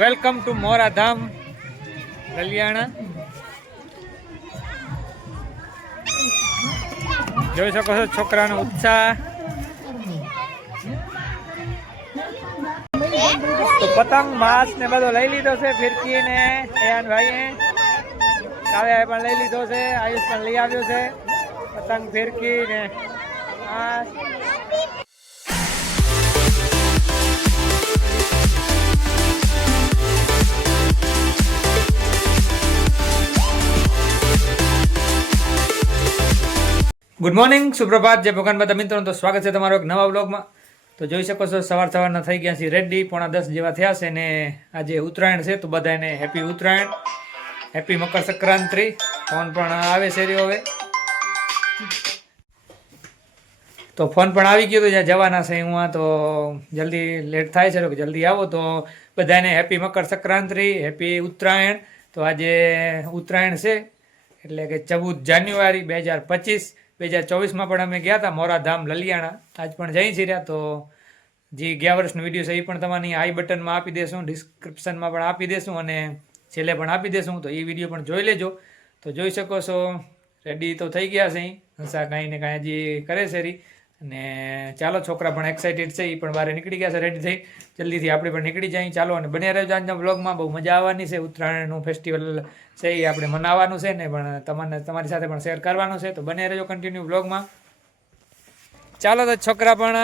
Welcome to Moradham Laliyana. જોઈ શકો છો છોકરાનો ઉત્સાહ. તો પતંગ માસ ને બધો લઈ લીધો છે. ફિરકી ને એયાન ભાઈએ કાવ્યાએ પણ લઈ લીધો છે. આયુષ પણ લઈ આવ્યો છે પતંગ ફિરકી ને માસ. Good morning, સુપ્રભાત. જય ભગવાન બધા મિત્રો, તો સ્વાગત છે તમારો એક નવા બ્લોગમાં. તો જોઈ શકો છો સવારના થઈ ગયા છે રેડી. 9:45 જેવા થયા છે ને આજે ઉત્તરાયણ છે. તો બધાને happy Uttarayan, happy Makar Sankranti. Phone પણ આવે છે રહ્યો હવે. તો ફોન પણ આવી ગયો તો જ્યાં જવાના છે હું તો જલ્દી લેટ થાય છે કે જલ્દી આવો. તો બધાને હેપી મકર સંક્રાંતિ, હેપી ઉત્તરાયણ. તો આજે ઉત્તરાયણ છે એટલે કે 14 જાન્યુઆરી 2025. 2024માં પણ અમે ગયા હતા મોરાધામ લલિયાણા. આજ પણ જઈ છીએ રહ્યા. તો જે ગયા વર્ષનો વિડીયો છે એ પણ તમારી આઈ બટનમાં આપી દેશું, ડિસ્ક્રિપ્શનમાં પણ આપી દેશું અને છેલ્લે પણ આપી દેશું. તો એ વિડીયો પણ જોઈ લેજો. તો જોઈ શકો છો રેડી તો થઈ ગયા છે અહીં. હંસા કાંઈ ને કાંઈ હજી કરે છે રી. અને ચાલો, છોકરા પણ એક્સાઇટેડ છે, એ પણ બહાર નીકળી ગયા છે રેડી થઈ. જલ્દીથી આપણે પણ નીકળી જાય. ચાલો અને બને રહેજો આજના બ્લોગમાં. બહુ મજા આવવાની છે. ઉત્તરાયણનું ફેસ્ટિવલ છે એ આપણે મનાવવાનું છે ને પણ તમારી સાથે પણ શેર કરવાનું છે. તો બને રહેજો કન્ટિન્યુ બ્લોગમાં. ચાલો, તો છોકરા પણ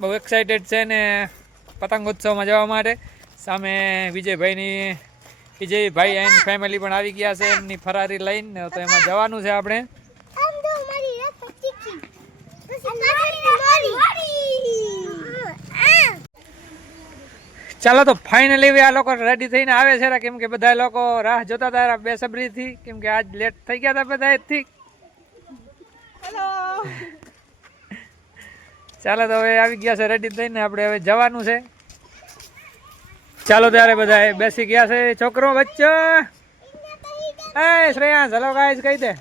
બહુ એક્સાઇટેડ છે ને પતંગોત્સવમાં જવા માટે. સામે વિજયભાઈ એન્ડ ફેમિલી પણ આવી ગયા છે એમની ફરારી લઈને. તો એમાં જવાનું છે આપણે. ચાલો, તો ફાઇનલી આ લોકો રેડી થઈને આવે છે કેમ કે બધા લોકો રાહ જોતા હતા બેસબરીથી, કેમ કે આજ લેટ થઈ ગયા હતા બધા થી. ચાલો, તો હવે આવી ગયા છે રેડી થઈને. આપણે હવે જવાનું છે. ચાલો, ત્યારે બધા બેસી ગયા છે. છોકરો બચ્ચો એ શ્રેયાંશ, હેલો ગાઈસ કહી દે.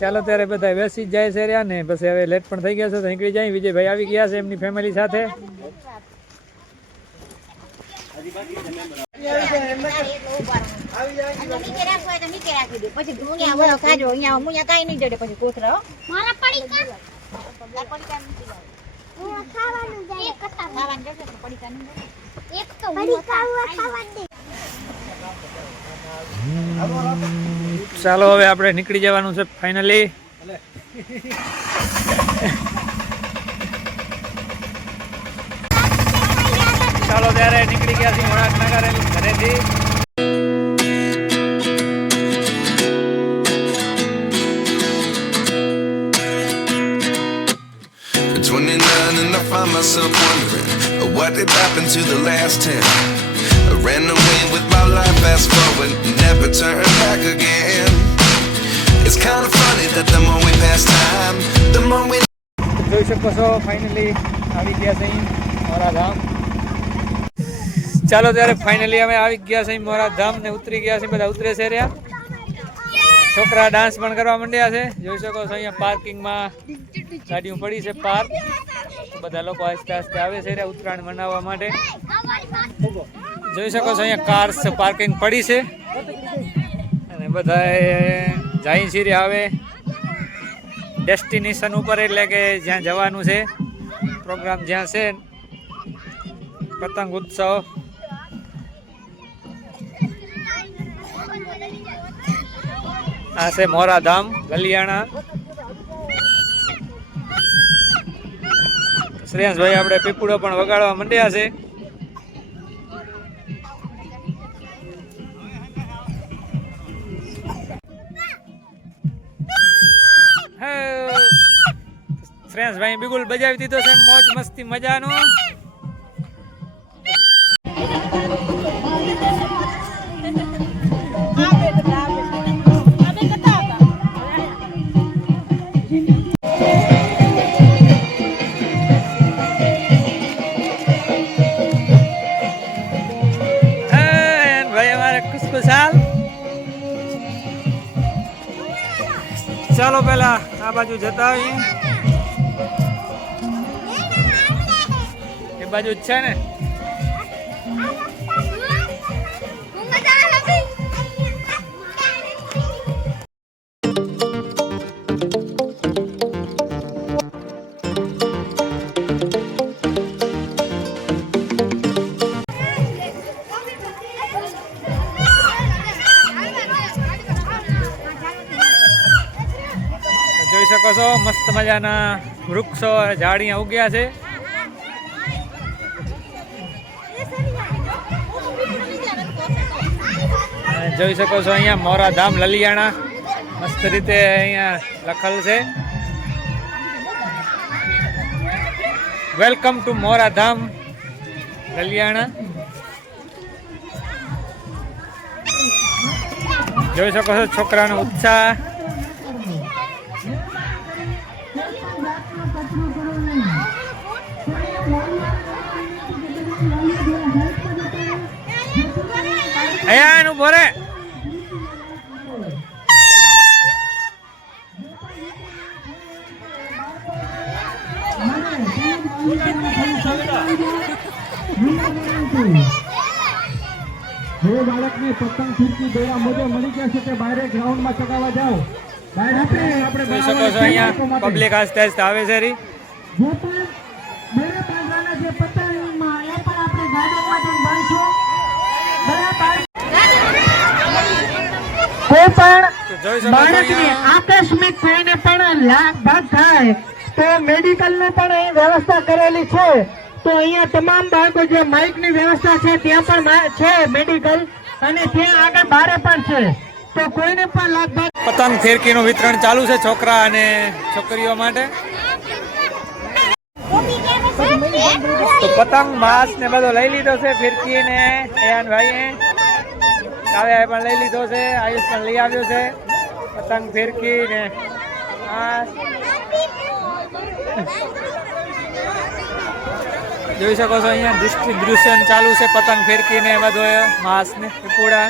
ચાલો, ત્યારે બધા બેસી જ જાય છે રહ્યા ને પછી હવે લેટ પણ થઈ ગયા છે તો નીકળી જાય. વિજયભાઈ આવી ગયા છે એમની ફેમિલી સાથે. ચાલો, હવે આપણે નીકળી જવાનું છે ફાઇનલી. ચાલો, ત્યારે નીકળી ગયા છીએ વડાનગર ઘરેથી. Myself wondering what did happen to the last 10. I ran away with my life, fast forward, never turn back again. It's kind of funny that the more we pass time, the more we જોઈ શકો છો finally આવી ગયા છે મોરાધામ. ચાલો, ત્યારે finally અમે આવી ગયા છે મોરાધામ ને ઉતરી ગયા છે. બધા ઉતરે છે રહ્યા. છોકરા ડાન્સ પણ કરવા માંડ્યા છે. જોઈ શકો છો અહીંયા પાર્કિંગમાં ગાડીઓ પડી છે પાર્ક. બધા લોકો આસ્તે આસ્તે આવે છે ઉત્તરાયણ મનાવવા માટે. જોઈ શકો છો અહીંયા કાર્સ પાર્કિંગ પડી છે અને બધા જાય છે હવે ડેસ્ટિનેશન ઉપર, એટલે કે જ્યાં જવાનું છે પ્રોગ્રામ જ્યાં છે પતંગ ઉત્સવ. આ છે મોરાધામ લલિયાણા. શ્રેયાંશભાઈ આપણે પીપુડો પણ વગાડવા માંડ્યા છે. શ્રેયાંશભાઈ બિગુલ બજાવી દીધો છે. મોજ મસ્તી મજાનો. ચાલો, પેલા આ બાજુ જતા આવીએ. એ બાજુ જ છે ને. જોઈ શકો છો મસ્ત મજાના વૃક્ષો ઝાડિયા ઉગ્યા છે. જોઈ શકો છો અહીંયા મોરાધામ લલિયાણા મસ્ત રીતે અહીંયા લખેલ છે. Welcome to Moradham Laliyana. જોઈ શકો છો છોકરાનો ઉત્સાહ. અયાન ઉભો રે. જે બાળકને પતંગ ફીરકી દોરા મોજે મળી જશે તે બહાર ગ્રાઉન્ડમાં ચગાવવા જાઓ. જોઈ શકો છો અહીંયા પબ્લિક આસ્તે આસ્તે આવે છે રી. જે પણ મેરે પાંજરાના જે પતંગમાં એ પણ આપણે ગાર્ડનમાં જઈને બાંધશું. બરાબર. કોઈ પણ જોઈ શકો છો બાળકને અહીંયા આકસ્મિક કોઈને પણ લાભ થાય તો મેડિકલની પણ અહીં વ્યવસ્થા કરેલી છે. તો અહીંયા તમામ બાળકો જે માઇકની વ્યવસ્થા છે ત્યાં પણ છે મેડિકલ, અને ત્યાં આગળ બારે પણ છે. તો કોઈને પણ લાભ પતંગ ફિરકીનું વિતરણ ચાલુ છે છોકરા અને છોકરીઓ માટે. તો પતંગ માસ ને બધો લઈ લીધો છે. ફિરકી ને અયાન ભાઈએ કાવ્યાએ પણ લઈ લીધો છે. આયુષ પણ લઈ આવ્યો છે પતંગ ફિરકી ને માસ. જોઈ શકો છો અહીંયા ડિસ્ટ્રીબ્યુશન ચાલુ છે પતંગ ફિરકી ને બધો માસ ને પીપુડા.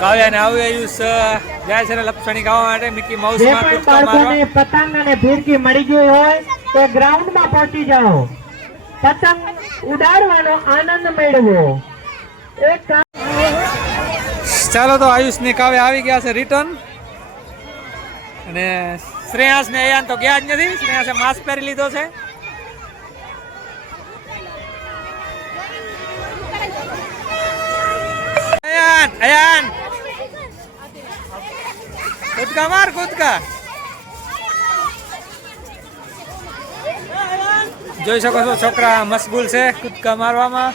કાવ્યા ને આયુષ જાય છે લપસણી ગાવા માટે મિકી માઉસ જે માં પણ કૂદકા મારવા. બાળકોને પતંગ અને ફિરકી મળી ગઈ હોય તો ગ્રાઉન્ડમાં પહોંચી જાઓ. પતંગ ઉડાડવાનો આનંદ મેળવો. એક ચાલો તો આયુષ ને કાવ્યા આવી ગયા છે રિટર્ન. અને શ્રેયાસ ને અયાન તો ગયા જ નથી. શ્રેયાસે માસ્ક પહેરી લીધો છે. અયાન અયાન કૂદકા માર કૂદકા. જોઈ શકો છો છોકરા મશગુલ છે કૂદકા મારવામાં.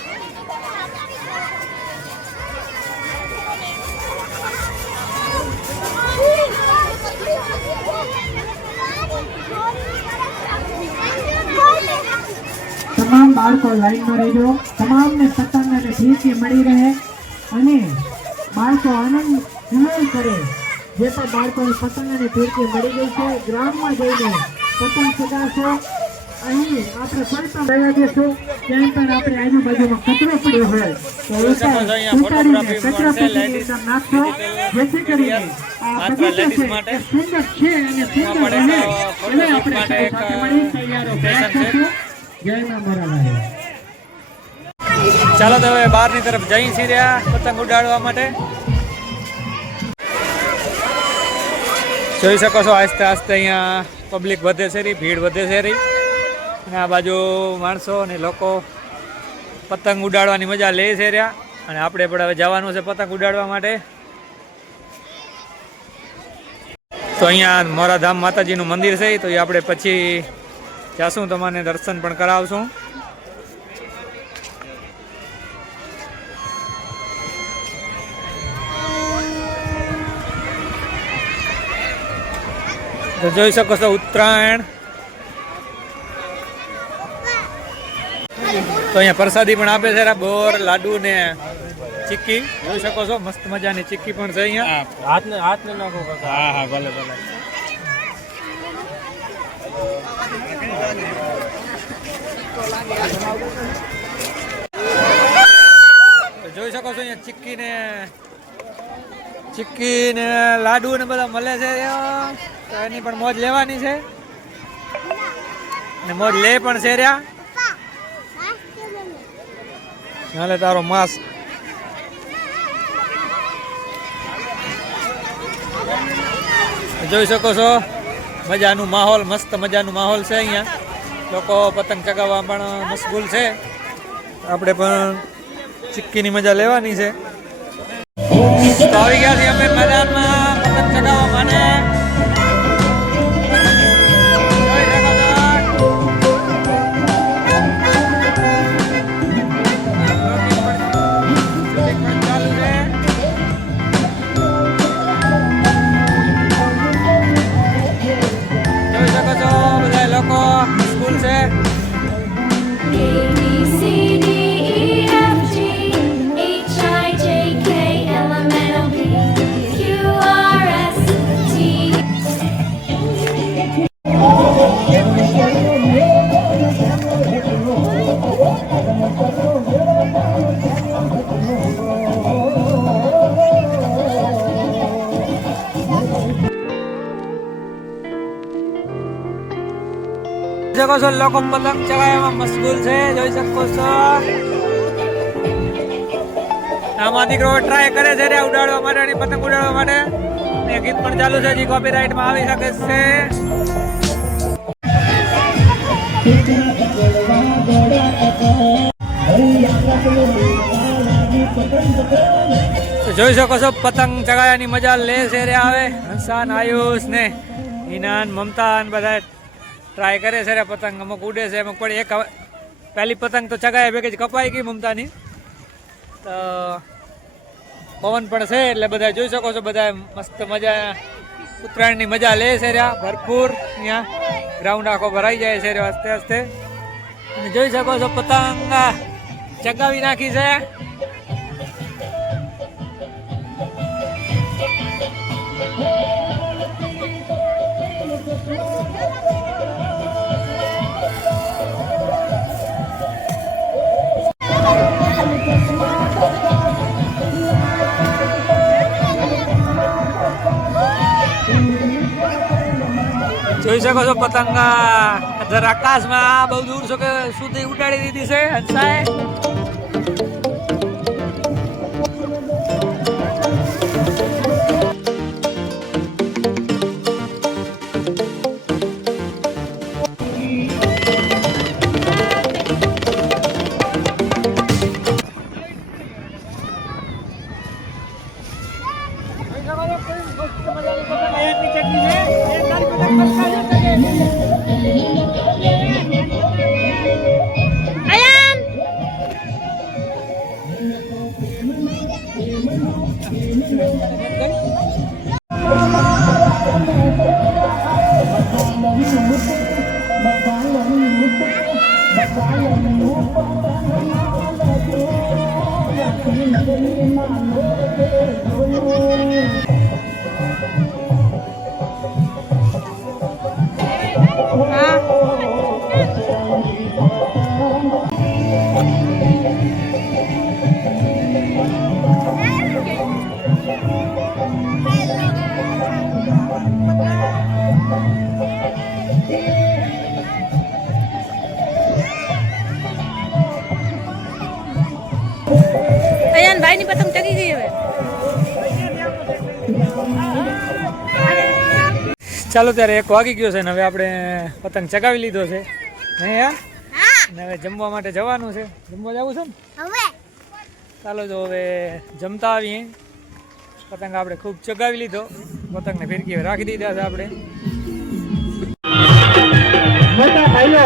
તમામ બાળકો લાઈનમાં રહેજો. તમામને પતંગ અને ફિરકી મળી રહે અને બાળકો આનંદ ઉલ્લાસ કરે. જે પણ બાળકોને પતંગ અને ફિરકી મળી ગઈ છે ગ્રાઉન્ડમાં જઈને પતંગ ચગાવશો. અહીં આપણે કોઈ પણ રહ્યા જઈશું ક્યાંય પણ આપણે આજુબાજુમાં કચરો પડ્યો હોય તો એ પણ ઉતારીને કચરા પેટીની અંદર નાખશો, જેથી કરીને આ બગીચો છે એ સુંદર છે અને સુંદર રહે. એને આપણે સૌ સાથે મળી તૈયારો પ્રયાસ કરશું. જય મા મોરાબાઈ. ચાલો તો હવે બહારની તરફ જઈ છીએ રહ્યા પતંગ ઉડાડવા માટે. જોઈ શકો છો આસ્તે આસ્તે અહીંયા પબ્લિક વધે છે રહી, ભીડ વધે છે રહી. અને આ બાજુ માણસો અને લોકો પતંગ ઉડાડવાની મજા લે છે રહ્યા. અને આપણે પણ હવે જવાનું છે પતંગ ઉડાડવા માટે. તો અહીંયા મોરાધામ માતાજીનું મંદિર છે તો એ આપણે પછી જાશું, તમને દર્શન પણ કરાવશું. તો જોઈ શકો છો ઉત્તરાયણ. તો અહીંયા પ્રસાદી પણ આપે છે બોર, લાડુ ને ચીક્કી. જોઈ શકો છો મસ્ત મજાની ચીક્કી પણ છે અહીંયા. હાથ ને નાખો કાકા. હા હા ભલે ભલે. ચિક્કી ને લાડુ ને બધા મળે છે તો એની પણ મોજ લેવાની છે ને મોજ લે પણ છે રહ્યા. હાલે તારો માસ્ક જોઈ શકો છો. મજાનું માહોલ, મસ્ત મજાનું માહોલ છે અહીંયા. લોકો પતંગ ચગાવવા પણ મશગુલ છે. આપણે પણ ચિક્કીની મજા લેવાની છે. તો આવી ગયા છીએ અમે મેદાનમાં પતંગ ચગાવવા માટે. જોઈ શકો છો બધા લોકો સ્કૂલ છે. જોઈ શકો છો લોકો પતંગ ચગાવવામાં મશગુલ છે. જોઈ શકો છો આમાં દીકરો ટ્રાય કરે છે રે ઉડાડવા માટે, પતંગ ઉડાડવા માટે. ને ગીત પણ ચાલુ છે, જે કોપીરાઇટમાં આવી શકે છે. જોઈ શકો છો પતંગ ચગાવવાની મજા લે છે રે. આવે હંસાન, આયુષ ને હિનાન, મમતા ને બધા ટ્રાય કરે છે રે. પતંગ અમુક ઉડે છે, અમુક પડી. એક પહેલી પતંગ તો ચગાય ભેગી કપાઈ ગઈ મમતાની. તો પવન પણ છે એટલે બધા જોઈ શકો છો. બધા મસ્ત મજા ઉત્તરાયણની મજા લે છે રહ્યા ભરપૂર. અહીંયા ગ્રાઉન્ડ આખો ભરાઈ જાય છે આસ્તે આસ્તે. અને જોઈ શકો છો પતંગ ચગાવી નાખી છે. જોઈ શકો છો પતંગ જરા આકાશમાં બહુ દૂર સુધી ઉડાડી દીધી છે હંસાએ. ભાઈ ની પતંગ ચગી ગઈ હવે. ચાલો ત્યારે 1 વાગી ગયો છે ને હવે આપણે પતંગ ચગાવી લીધો છે. નહીં યાર? ને હવે જમવા માટે જવાનું છે. જમવા જવું છે ને? ચાલો તો હવે જમતા આવીએ. પતંગ આપણે ખૂબ ચગાવી લીધો. પતંગને ફિરકી રાખી દીધા છે આપણે. મોટા ભાઈઓ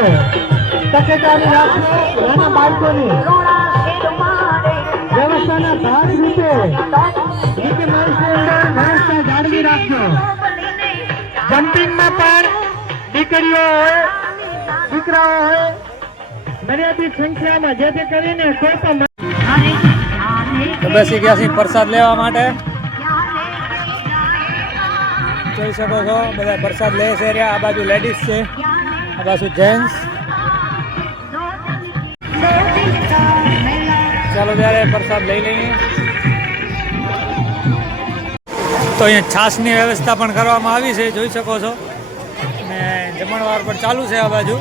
તકેદારી રાખો. નાના બાળકોની વ્યવસ્થાના ભાગરૂપે વ્યવસ્થા જાળવી રાખજો. જમ્પિંગમાં પણ દીકરીઓ હોય, દીકરાઓ હોય, મર્યાદિત સંખ્યામાં જેથી કરીને કોઈ પણ બેસી ગયા છીએ પ્રસાદ લેવા માટે. જોઈ શકો છો બધા પ્રસાદ લે છે. આ બાજુ લેડીઝ છે, આ બાજુ જેન્ટ્સ. ચાલો ત્યારે પ્રસાદ લઈ લઈએ. તો અહીંયા છાશની વ્યવસ્થા પણ કરવામાં આવી છે, જોઈ શકો છો. અને જમણવાર પણ ચાલુ છે આ બાજુ.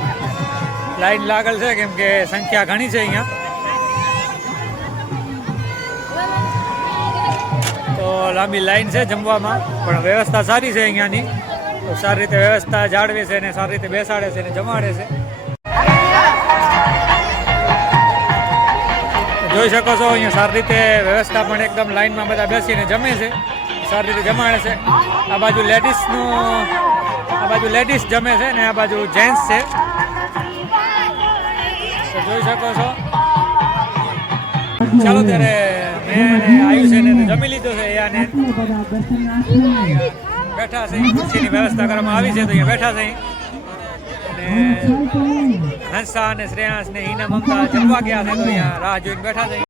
લાઈન લાગેલ છે કેમ કે સંખ્યા ઘણી છે અહીંયા. તો લાંબી લાઈન છે જમવામાં, પણ વ્યવસ્થા સારી છે અહીંયાની. તો સારી રીતે વ્યવસ્થા જાળવે છે અને સારી રીતે બેસાડે છે અને જમાડે છે. જોઈ શકો છો અહીંયા સારી રીતે વ્યવસ્થા પણ એકદમ લાઈનમાં બધા બેસીને જમે છે, સારી રીતે જમાડે છે. આ બાજુ લેડીઝ જમે છે ને આ બાજુ જેન્ટ્સ છે. તો જોઈ શકો છો. ચાલો ત્યારે મેં આવ્યું છે ને જમી લીધું છે. યાને બેઠા છે, ખુરશીની વ્યવસ્થા કરવામાં આવી છે તો અહીંયા બેઠા છે. અને હંસા અને શ્રેયાંશ ને હિના મમતા જમવા ગયા છે તો અહીંયા રાહ જોઈને બેઠા છે.